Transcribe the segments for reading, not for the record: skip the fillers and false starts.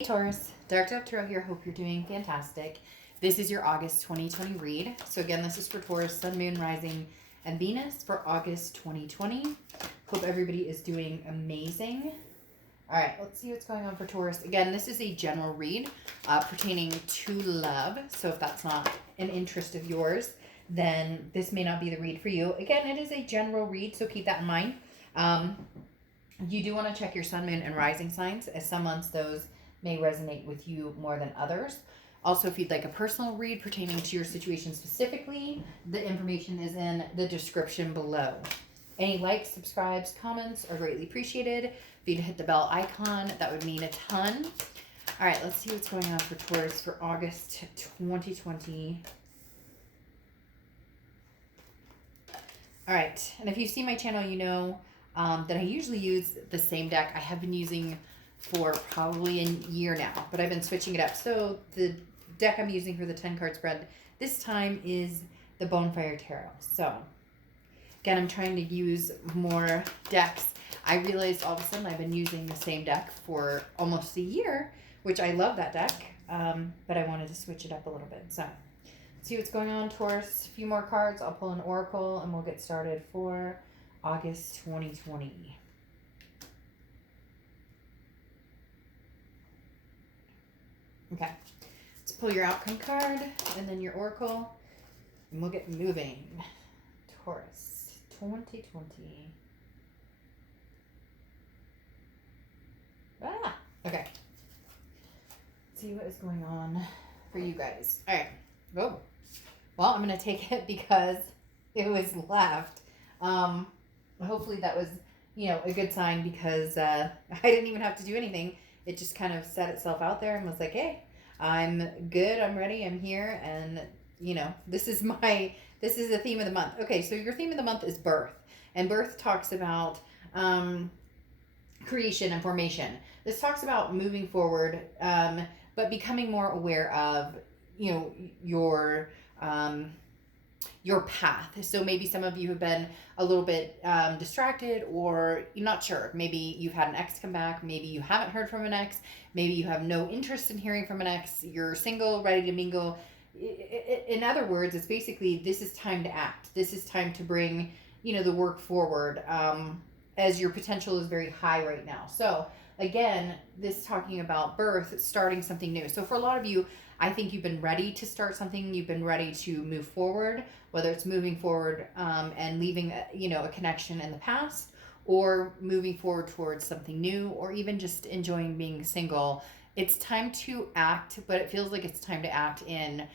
Hey Taurus, Dark Dove Tarot here. Hope you're doing fantastic. This is your August 2020 read. So again, this is for Taurus, Sun, Moon, Rising, and Venus for August 2020. Hope everybody is doing amazing. All right, let's see what's going on for Taurus. Again, this is a general read pertaining to love. So if that's not an interest of yours, then this may not be the read for you. Again, it is a general read, so keep that in mind. You do want to check your Sun, Moon, and Rising signs, as some months those may resonate with you more than others. Also, if you'd like a personal read pertaining to your situation specifically, the information is in the description below. Any likes, subscribes, comments are greatly appreciated. If you'd hit the bell icon, that would mean a ton. All right, let's see what's going on for Taurus for August 2020. All right, and if you see my channel, you know that I usually use the same deck I have been using for probably a year now, but I've been switching it up. So the deck I'm using for the 10 card spread this time is the Bonfire Tarot. So again, I'm trying to use more decks. I realized all of a sudden I've been using the same deck for almost a year, which I love that deck, but I wanted to switch it up a little bit. So let's see what's going on, Taurus. A few more cards. I'll pull an oracle and we'll get started for August 2020. Okay, let's pull your outcome card and then your oracle, and we'll get moving. Taurus, 2020. Okay. Let's see what is going on for you guys. All right. Oh, well, I'm going to take it because it was left. Hopefully that was, a good sign because I didn't even have to do anything. It just kind of set itself out there and was like, hey, I'm good, I'm ready, I'm here, and this is the theme of the month. Okay, so your theme of the month is birth, and birth talks about creation and formation. This talks about moving forward, but becoming more aware of your path. So maybe some of you have been a little bit distracted, or you're not sure. Maybe you've had an ex come back. Maybe you haven't heard from an ex. Maybe you have no interest in hearing from an ex. You're single, ready to mingle. In other words, it's basically, this is time to act. This is time to bring, the work forward, as your potential is very high right now. So again, this is talking about birth, starting something new. So for a lot of you, I think you've been ready to start something. You've been ready to move forward, whether it's moving forward and leaving, a connection in the past, or moving forward towards something new, or even just enjoying being single. It's time to act, but it feels like it's time to act in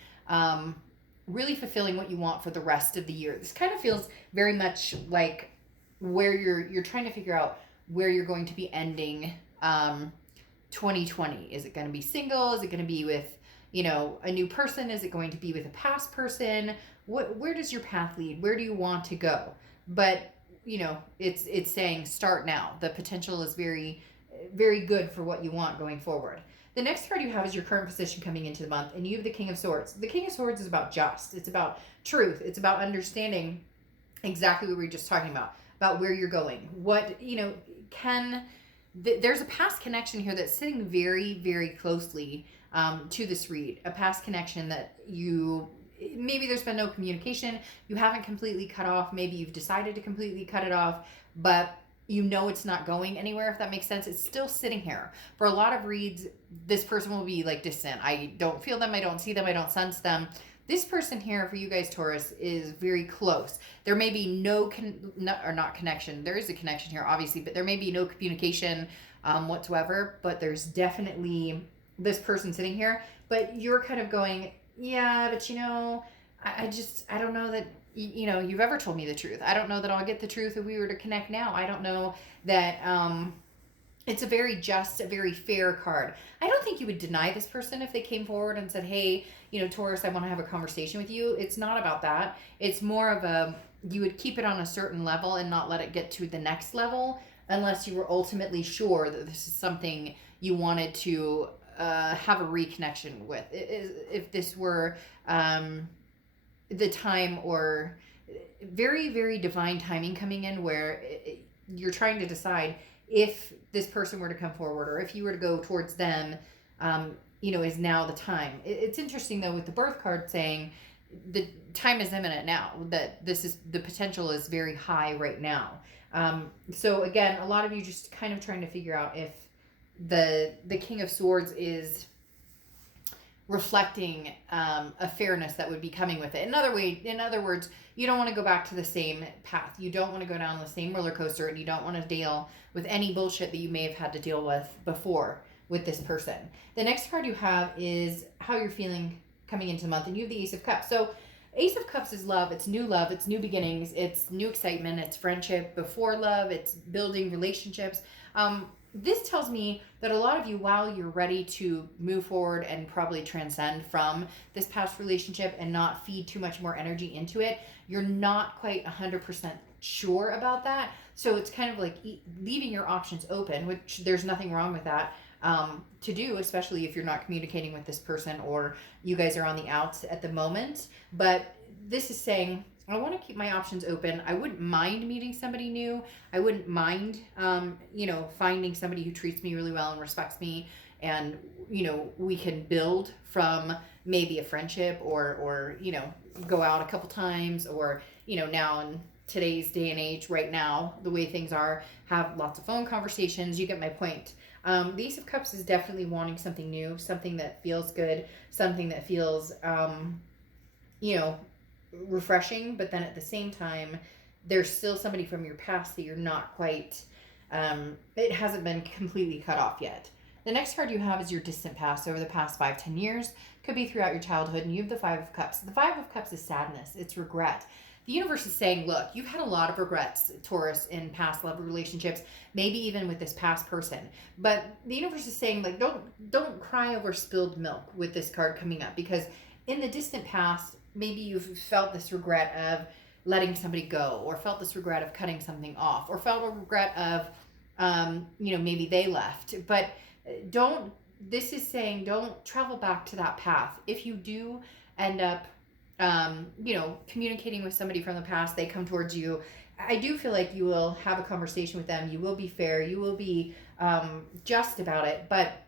really fulfilling what you want for the rest of the year. This kind of feels very much like where you're trying to figure out where you're going to be ending 2020. Is it going to be single? Is it going to be with a new person? Is it going to be with a past person? Where does your path lead? Where do you want to go? But, it's saying start now. The potential is very, very good for what you want going forward. The next card you have is your current position coming into the month, and you have the King of Swords. The King of Swords is about it's about truth. It's about understanding exactly what we were just talking about where you're going. What, there's a past connection here that's sitting very, very closely to this read, a past connection that maybe there's been no communication, you haven't completely cut off, maybe you've decided to completely cut it off, but it's not going anywhere, if that makes sense. It's still sitting here. For a lot of reads, this person will be like distant. I don't feel them, I don't see them, I don't sense them. This person here for you guys, Taurus, is very close. There may be not connection. There is a connection here, obviously, but there may be no communication whatsoever, but there's definitely this person sitting here, but you're kind of going, yeah, but I don't know that, you've ever told me the truth. I don't know that I'll get the truth if we were to connect now. I don't know that, it's a very just, a very fair card. I don't think you would deny this person if they came forward and said, hey, Taurus, I want to have a conversation with you. It's not about that. It's more of you would keep it on a certain level and not let it get to the next level unless you were ultimately sure that this is something you wanted to have a reconnection with. If this were the time, or very, very divine timing coming in, where you're trying to decide if this person were to come forward, or if you were to go towards them is now the time. It's interesting though with the birth card saying the time is imminent now, that the potential is very high right now. So again, a lot of you just kind of trying to figure out if the King of Swords is reflecting a fairness that would be coming with it. In other words, you don't want to go back to the same path. You don't want to go down the same roller coaster, and you don't want to deal with any bullshit that you may have had to deal with before with this person. The next card you have is how you're feeling coming into the month, and you have the Ace of Cups. So Ace of Cups is love, it's new beginnings, it's new excitement, it's friendship before love, it's building relationships. This tells me that a lot of you, while you're ready to move forward and probably transcend from this past relationship and not feed too much more energy into it, you're not quite 100% sure about that. So it's kind of like leaving your options open, which there's nothing wrong with that to do, especially if you're not communicating with this person or you guys are on the outs at the moment. But this is saying, I want to keep my options open. I wouldn't mind meeting somebody new. I wouldn't mind, finding somebody who treats me really well and respects me. And, we can build from maybe a friendship or go out a couple times or, now in today's day and age right now, the way things are, have lots of phone conversations. You get my point. The Ace of Cups is definitely wanting something new, something that feels good, something that feels, refreshing, but then at the same time there's still somebody from your past that you're not quite it hasn't been completely cut off yet. The next card you have is your distant past, over the past 5-10 years, could be throughout your childhood, and you have the Five of Cups. The Five of Cups is sadness, it's regret. The universe is saying, look, you've had a lot of regrets, Taurus, in past love relationships, maybe even with this past person. But the universe is saying, like, don't cry over spilled milk with this card coming up, because in the distant past, maybe you've felt this regret of letting somebody go, or felt this regret of cutting something off, or felt a regret of, maybe they left. But this is saying don't travel back to that path. If you do end up, communicating with somebody from the past, they come towards you, I do feel like you will have a conversation with them. You will be fair. You will be just about it, but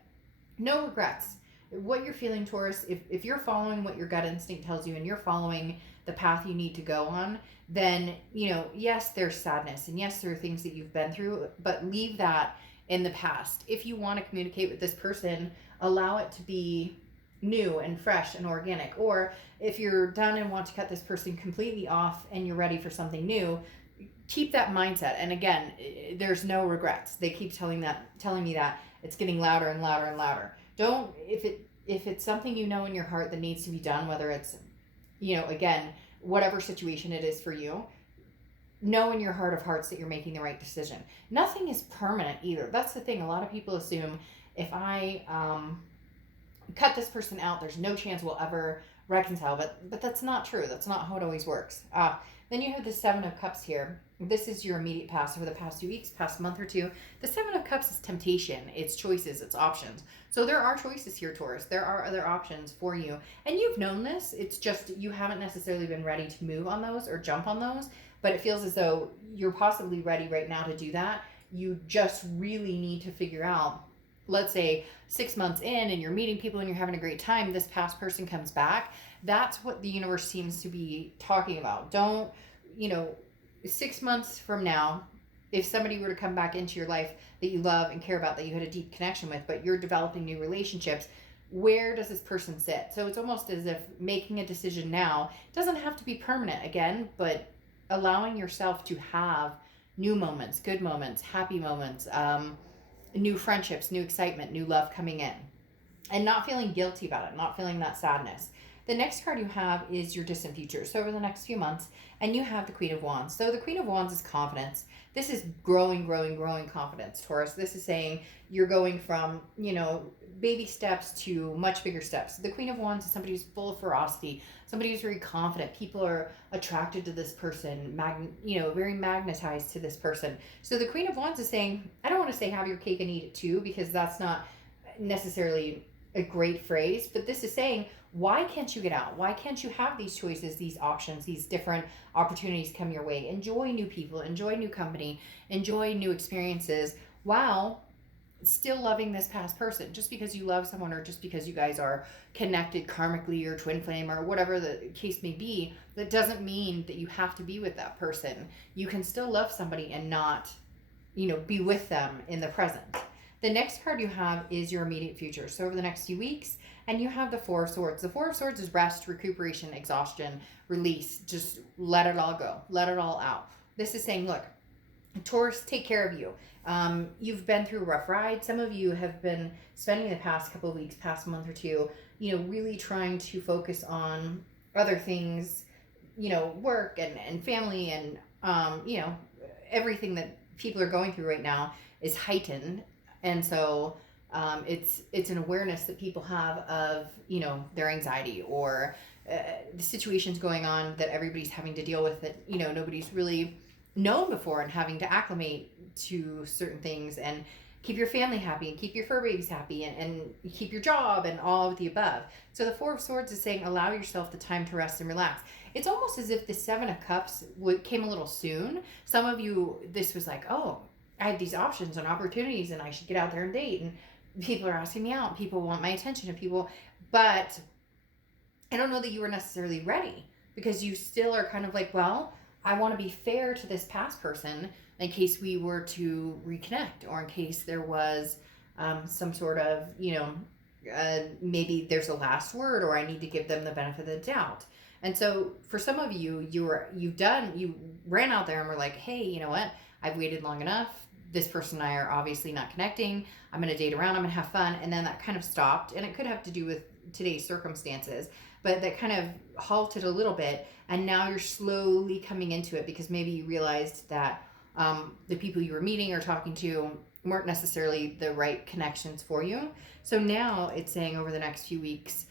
no regrets. What you're feeling, Taurus, if you're following what your gut instinct tells you and you're following the path you need to go on, then, yes, there's sadness, and yes, there are things that you've been through, but leave that in the past. If you want to communicate with this person, allow it to be new and fresh and organic. Or if you're done and want to cut this person completely off and you're ready for something new, keep that mindset. And again, there's no regrets. They keep telling me that it's getting louder and louder and louder. Don't, if it's something in your heart that needs to be done, whether it's, again, whatever situation it is for you, know in your heart of hearts that you're making the right decision. Nothing is permanent either. That's the thing. A lot of people assume if I cut this person out, there's no chance we'll ever reconcile. But that's not true. That's not how it always works. Then you have the Seven of Cups here. This is your immediate past over the past 2 weeks, past month or two. The Seven of Cups is temptation. It's choices. It's options. So there are choices here, Taurus. There are other options for you. And you've known this. It's just you haven't necessarily been ready to move on those or jump on those. But it feels as though you're possibly ready right now to do that. You just really need to figure out, let's say 6 months in and you're meeting people and you're having a great time, this past person comes back. That's what the universe seems to be talking about. Don't, 6 months from now, if somebody were to come back into your life that you love and care about, that you had a deep connection with, but you're developing new relationships, where does this person sit? So it's almost as if making a decision now doesn't have to be permanent again, but allowing yourself to have new moments, good moments, happy moments, new friendships, new excitement, new love coming in, and not feeling guilty about it, not feeling that sadness. The next card you have is your distant future. So over the next few months, and you have the Queen of Wands. So the Queen of Wands is confidence. This is growing confidence, Taurus. This is saying you're going from, baby steps to much bigger steps. The Queen of Wands is somebody who's full of ferocity, somebody who's very confident. People are attracted to this person, very magnetized to this person. So the Queen of Wands is saying, I don't want to say have your cake and eat it too, because that's not necessarily a great phrase, but this is saying, why can't you get out? Why can't you have these choices, these options, these different opportunities come your way? Enjoy new people, enjoy new company, enjoy new experiences, while still loving this past person. Just because you love someone, or just because you guys are connected karmically or twin flame or whatever the case may be, that doesn't mean that you have to be with that person. You can still love somebody and not, be with them in the present. The next card you have is your immediate future. So over the next few weeks, and you have the Four of Swords. The Four of Swords is rest, recuperation, exhaustion, release. Just let it all go. Let it all out. This is saying, look, Taurus, take care of you. You've been through a rough ride. Some of you have been spending the past couple of weeks, past month or two, really trying to focus on other things, work and family and, everything that people are going through right now is heightened. And so it's an awareness that people have of, their anxiety or the situations going on that everybody's having to deal with that, nobody's really known before, and having to acclimate to certain things and keep your family happy and keep your fur babies happy and keep your job and all of the above. So the Four of Swords is saying allow yourself the time to rest and relax. It's almost as if the Seven of Cups came a little soon. Some of you, this was like, oh, I have these options and opportunities and I should get out there and date, and people are asking me out, people want my attention, and but I don't know that you were necessarily ready, because you still are kind of like, well, I want to be fair to this past person in case we were to reconnect, or in case there was some sort of, maybe there's a last word, or I need to give them the benefit of the doubt. And so for some of you, you ran out there and were like, hey, you know what? I've waited long enough. This person and I are obviously not connecting. I'm going to date around. I'm going to have fun. And then that kind of stopped. And it could have to do with today's circumstances, but that kind of halted a little bit. And now you're slowly coming into it, because maybe you realized that the people you were meeting or talking to weren't necessarily the right connections for you. So now it's saying over the next few weeks,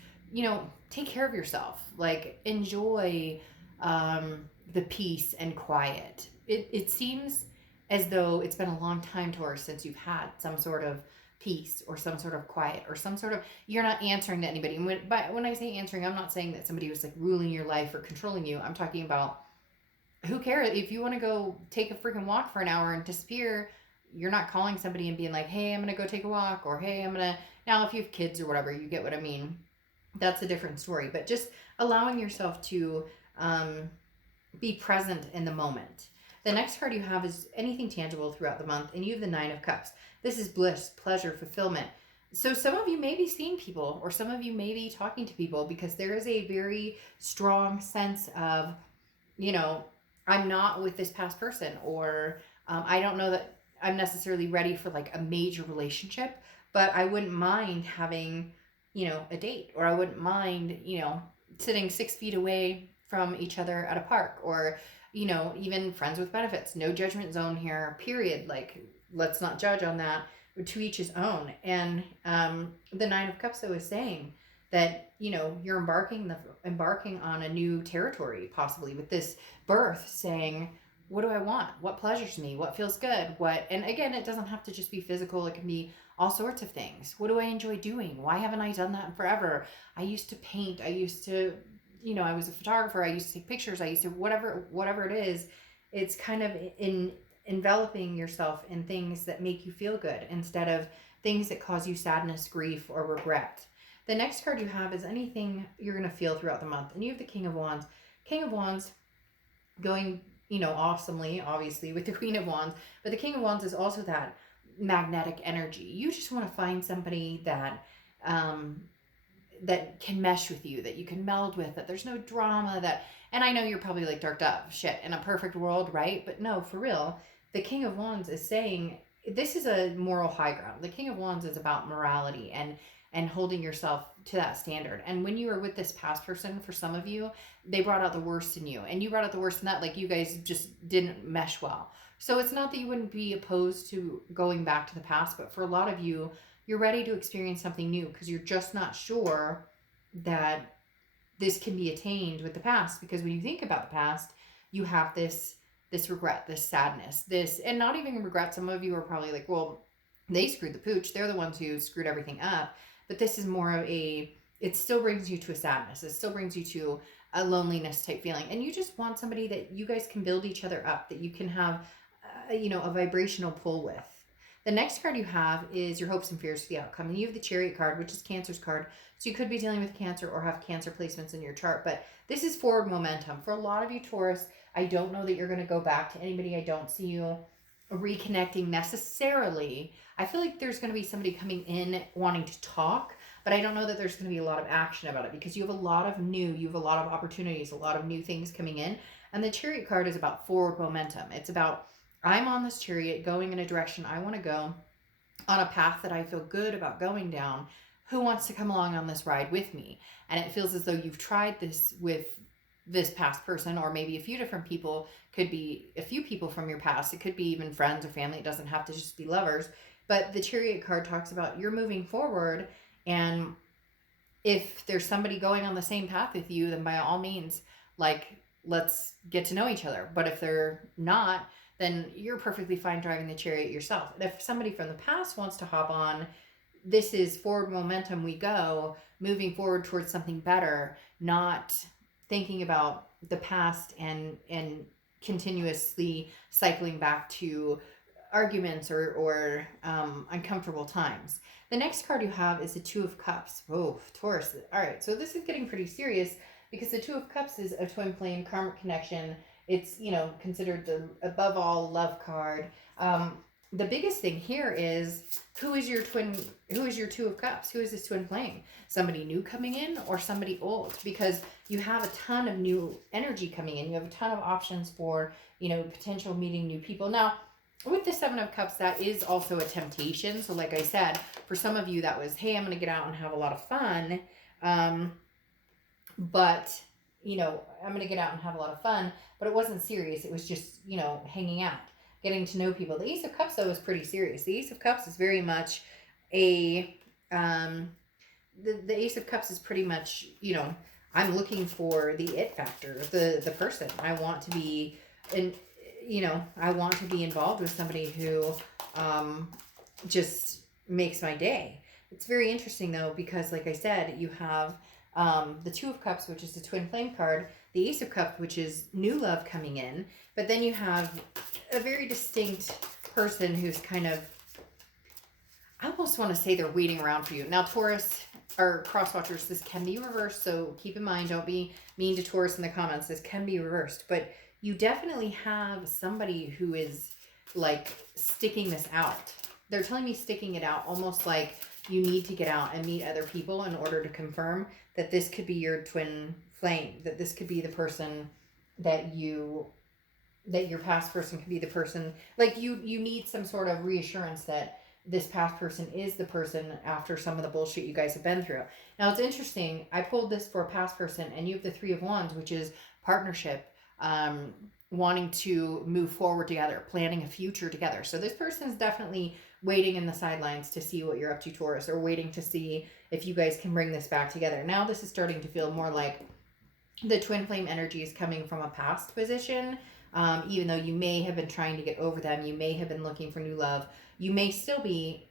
take care of yourself. Like, enjoy the peace and quiet. It seems as though it's been a long time, Taurus, since you've had some sort of peace or some sort of quiet or some sort of, you're not answering to anybody. And when I say answering, I'm not saying that somebody was like ruling your life or controlling you. I'm talking about, who cares if you want to go take a freaking walk for an hour and disappear. You're not calling somebody and being like, hey, I'm going to go take a walk, or hey, I'm going to, now if you have kids or whatever, you get what I mean. That's a different story, but just allowing yourself to be present in the moment. The next card you have is anything tangible throughout the month, and you have the Nine of Cups. This is bliss, pleasure, fulfillment. So some of you may be seeing people, or some of you may be talking to people, because there is a very strong sense of, I'm not with this past person, or I don't know that I'm necessarily ready for like a major relationship, but I wouldn't mind having, a date, or I wouldn't mind, sitting 6 feet away from each other at a park, or even friends with benefits. No judgment zone here, period. Like, let's not judge on that. To each his own. And the Nine of Cups, though, is saying that, you're embarking on a new territory, possibly with this birth, saying, what do I want? What pleasures me? What feels good? And again, it doesn't have to just be physical. It can be all sorts of things. What do I enjoy doing? Why haven't I done that in forever? I used to paint. I used to, I was a photographer. I used to take pictures. I used to whatever it is. It's kind of enveloping yourself in things that make you feel good, instead of things that cause you sadness, grief, or regret. The next card you have is anything you're going to feel throughout the month. And you have the King of Wands. King of Wands going, awesomely, obviously, with the Queen of Wands. But the King of Wands is also that magnetic energy. You just want to find somebody that that can mesh with you, that you can meld with, that there's no drama, and I know you're probably like, Dark Dove, shit, in a perfect world, right? But no, for real, the King of Wands is saying, this is a moral high ground. The King of Wands is about morality and holding yourself to that standard. And when you were with this past person, for some of you, they brought out the worst in you, and you brought out the worst in that. Like, you guys just didn't mesh well. So it's not that you wouldn't be opposed to going back to the past, but for a lot of you, you're ready to experience something new, because you're just not sure that this can be attained with the past. Because when you think about the past, you have this regret, this sadness, and not even regret. Some of you are probably like, well, they screwed the pooch. They're the ones who screwed everything up. But this is more of it still brings you to a sadness. It still brings you to a loneliness type feeling. And you just want somebody that you guys can build each other up, that you can have, a vibrational pull with. The next card you have is your hopes and fears for the outcome. And you have the Chariot card, which is Cancer's card. So you could be dealing with Cancer or have Cancer placements in your chart. But this is forward momentum. For a lot of you, Taurus, I don't know that you're going to go back to anybody. I don't see you reconnecting necessarily. I feel like there's going to be somebody coming in wanting to talk, but I don't know that there's going to be a lot of action about it, because you have a lot of opportunities, a lot of new things coming in. And the Chariot card is about forward momentum. It's about, I'm on this chariot going in a direction I want to go, on a path that I feel good about going down. Who wants to come along on this ride with me? And it feels as though you've tried this with this past person, or maybe a few different people. Could be a few people from your past. It could be even friends or family. It doesn't have to just be lovers. But the Chariot card talks about you're moving forward, and if there's somebody going on the same path with you, then by all means, like, let's get to know each other. But if they're not, then you're perfectly fine driving the chariot yourself. And if somebody from the past wants to hop on, this is forward momentum. We go moving forward towards something better, not thinking about the past and continuously cycling back to arguments or uncomfortable times. The next card you have is the Two of Cups. Oh, Taurus. All right, so this is getting pretty serious, because the Two of Cups is a twin flame karmic connection. It's, considered the above all love card. The biggest thing here is, who is your Two of Cups? Who is this twin flame? Somebody new coming in or somebody old? Because you have a ton of new energy coming in. You have a ton of options for, potential meeting new people. Now, with the Seven of Cups, that is also a temptation. So like I said, for some of you, that was, hey, I'm going to get out and have a lot of fun. But, I'm going to get out and have a lot of fun. But it wasn't serious. It was just, hanging out, getting to know people. The Ace of Cups, though, is pretty serious. The Ace of Cups is very much the Ace of Cups is pretty much, I'm looking for the it factor, the person. I want to be, I want to be involved with somebody who just makes my day. It's very interesting, though, because like I said, you have the Two of Cups, which is the twin flame card, the Ace of Cups, which is new love coming in, but then you have a very distinct person who's kind of, I almost want to say they're waiting around for you. Now, Taurus or cross watchers, this can be reversed, so keep in mind, don't be mean to Taurus in the comments. This can be reversed, but you definitely have somebody who is like sticking this out. They're telling me sticking it out, almost like you need to get out and meet other people in order to confirm that this could be your twin flame, that this could be the person that your past person could be the person. Like you need some sort of reassurance that this past person is the person after some of the bullshit you guys have been through. Now, it's interesting. I pulled this for a past person, and you have the Three of Wands, which is partnership, wanting to move forward together, planning a future together. So this person is definitely waiting in the sidelines to see what you're up to, Taurus, or waiting to see if you guys can bring this back together. Now this is starting to feel more like the twin flame energy is coming from a past position. Even though you may have been trying to get over them, you may have been looking for new love, you may still be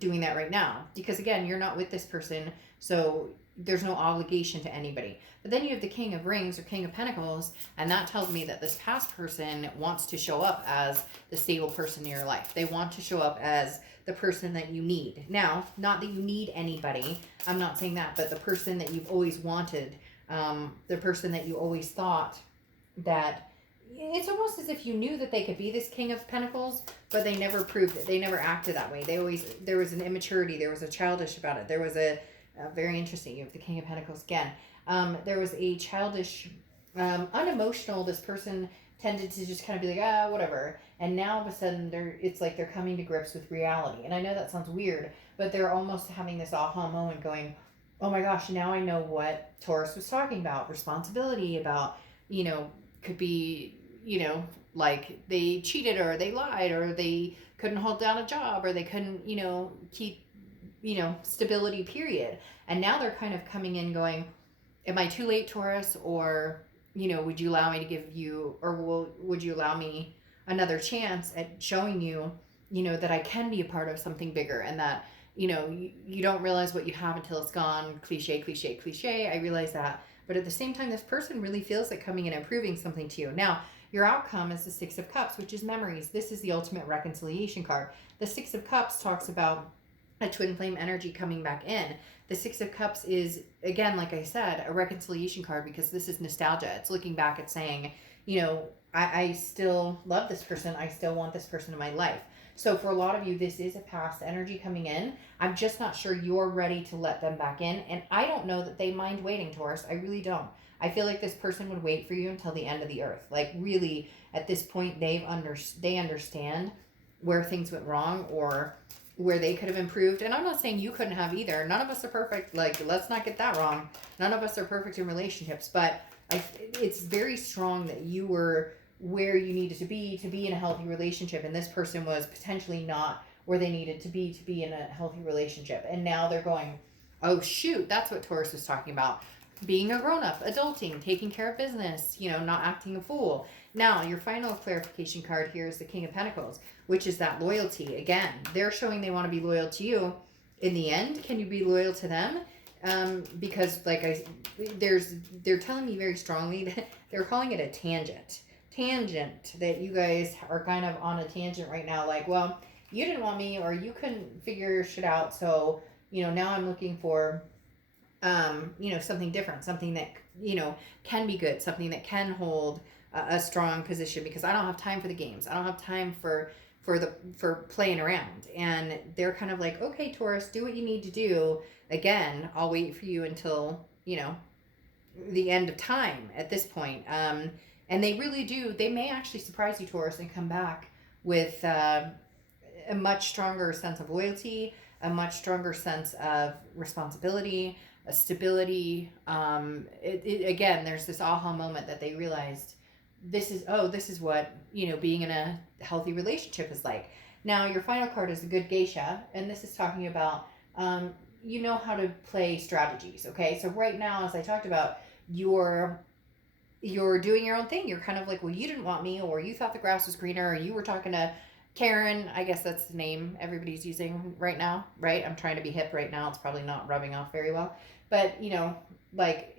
doing that right now, because again, you're not with this person, so there's no obligation to anybody. But then you have the King of Rings or King of Pentacles, and that tells me that this past person wants to show up as the stable person in your life. They want to show up as the person that you need. Now, not that you need anybody, I'm not saying that, but the person that you've always wanted, the person that you always thought that, it's almost as if you knew that they could be this King of Pentacles, but they never proved it. They never acted that way. There was an immaturity. There was a childish about it. There was a very interesting, you have the King of Pentacles again. There was a childish, unemotional, this person tended to just kind of be like, whatever. And now all of a sudden it's like they're coming to grips with reality. And I know that sounds weird, but they're almost having this aha moment going, oh my gosh, now I know what Taurus was talking about. Responsibility, about, could be, like they cheated or they lied or they couldn't hold down a job or they couldn't, keep, stability, period. And now they're kind of coming in going, am I too late, Taurus? Or, would you allow me to give you, or would you allow me another chance at showing you, that I can be a part of something bigger, and that, you don't realize what you have until it's gone. Cliche, cliche, cliche. I realize that. But at the same time, this person really feels like coming in and proving something to you. Now, Your outcome is the Six of Cups, which is memories. This is the ultimate reconciliation card. The Six of Cups talks about a twin flame energy coming back in. The Six of Cups is, again, like I said, a reconciliation card because this is nostalgia. It's looking back at saying, you know, I still love this person. I still want this person in my life. So for a lot of you, this is a past energy coming in. I'm just not sure you're ready to let them back in. And I don't know that they mind waiting, Taurus. I really don't. I feel like this person would wait for you until the end of the earth. Like really, at this point, they understand where things went wrong or where they could have improved. And I'm not saying you couldn't have either. None of us are perfect. Like, let's not get that wrong. None of us are perfect in relationships. But it's very strong that you were where you needed to be in a healthy relationship. And this person was potentially not where they needed to be in a healthy relationship. And now they're going, oh, shoot, that's what Taurus was talking about. Being a grown-up, adulting, taking care of business, you know, not acting a fool. Now, your final clarification card here is the King of Pentacles, which is that loyalty. Again, they're showing they want to be loyal to you. In the end, can you be loyal to them? Because like they're telling me very strongly that they're calling it a tangent, that you guys are kind of on a tangent right now. Like, well, you didn't want me or you couldn't figure shit out. So, you know, now I'm looking for, you know, something different, something that, you know, can be good, something that can hold a strong position because I don't have time for the games. I don't have time for playing around. And they're kind of like, okay, Taurus, do what you need to do. Again, I'll wait for you until, you know, the end of time at this point. And they really do. They may actually surprise you, Taurus, and come back with a much stronger sense of loyalty, a much stronger sense of responsibility, a stability. Again, there's this aha moment that they realized this is what, you know, being in a healthy relationship is like. Now, your final card is the Good Geisha, and this is talking about, you know how to play strategies, okay? So right now, as I talked about, you're doing your own thing. You're kind of like, well, you didn't want me, or you thought the grass was greener, or you were talking to Karen. I guess that's the name everybody's using right now, right? I'm trying to be hip right now. It's probably not rubbing off very well. But, you know, like,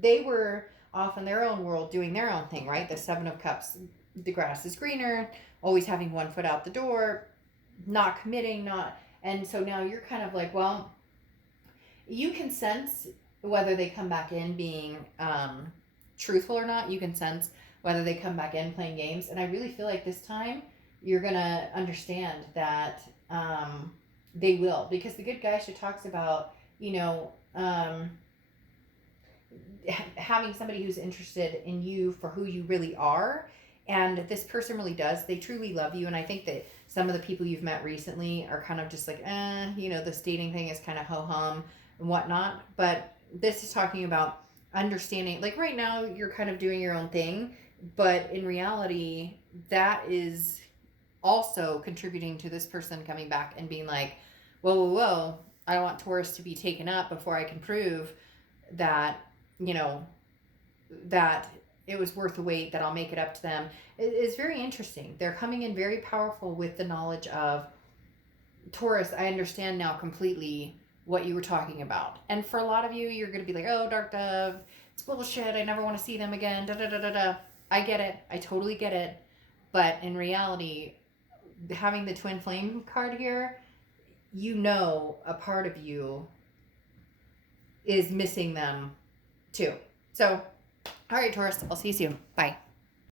they were off in their own world doing their own thing, right? The Seven of Cups, the grass is greener, always having one foot out the door, not committing, and so now you're kind of like, well, you can sense whether they come back in being truthful or not. You can sense whether they come back in playing games. And I really feel like this time you're going to understand that they will. Because the Good Geisha talks about, you know, having somebody who's interested in you for who you really are. And this person really does. They truly love you. And I think that some of the people you've met recently are kind of just like, you know, this dating thing is kind of ho-hum and whatnot. But this is talking about understanding, like right now you're kind of doing your own thing, but in reality, that is also contributing to this person coming back and being like, whoa, I don't want Taurus to be taken up before I can prove that, you know, that it was worth the wait, that I'll make it up to them. It's very interesting. They're coming in very powerful with the knowledge of, Taurus, I understand now completely what you were talking about. And for a lot of you, you're going to be like, oh, Dark Dove, it's bullshit. I never want to see them again. I get it. I totally get it. But in reality, having the Twin Flame card here, you know, a part of you is missing them too. So, all right, Taurus, I'll see you soon. Bye.